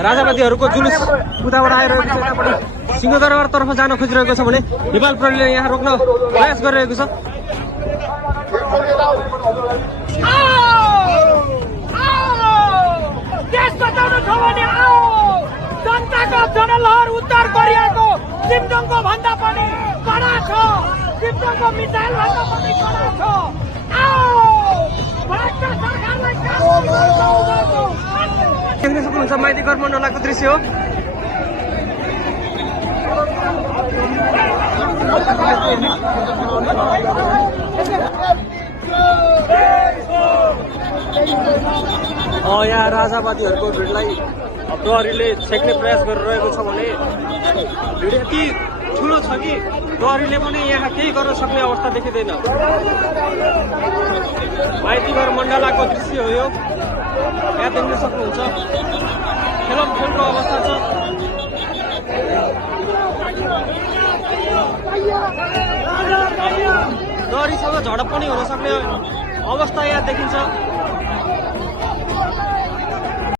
राजावादीहरूको जुलुस उताबाट आइरहेको छ। यतापट्टि सिंहदरबारतर्फ जान खोजिरहेको छ भने नेपाल प्रहरीले यहाँ रोक्न प्रयास गरिरहेको छ। देश बचाउन छ भने आओ, जनताको जनलहर उत्तर कोरियाको किमजोङको भन्दा पनि कडा छ, किमजोङको मिसाइल भन्दा पनि कडा छ। आओ भ्रष्ट सरकारलाई देख्न सक्नुहुन्छ माइती घर मण्डलाको दृश्य हो। यहाँ राजावादीहरूको भिडलाई प्रहरीले छेक्ने प्रयास गरिरहेको छ भने भिड यति ठुलो छ कि प्रहरीले पनि यहाँ केही गर्न सक्ने अवस्था देखिँदैन। माइती घर मण्डलाको दृश्य हो यो, यहाँ देख्न सक्नुहुन्छ खेलमखेलको अवस्था छ। प्रहरीसँग झडप पनि हुन सक्ने अवस्था यहाँ देखिन्छ।